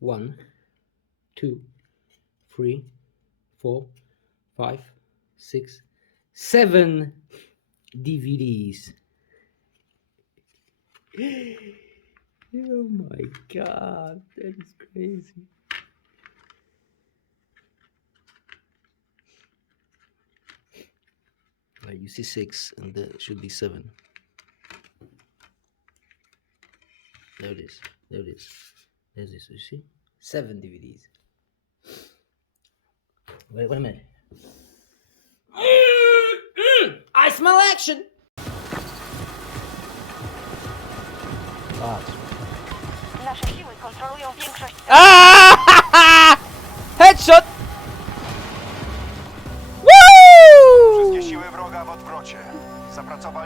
1, 2, 3, 4, 5, 6, 7 DVDs. Oh my god, that is crazy. You see 6 and there should be 7. There it is. There it is. There's this. You see? 7 DVDs. Wait a minute. I smell action. Nasze siły kontrolują większość.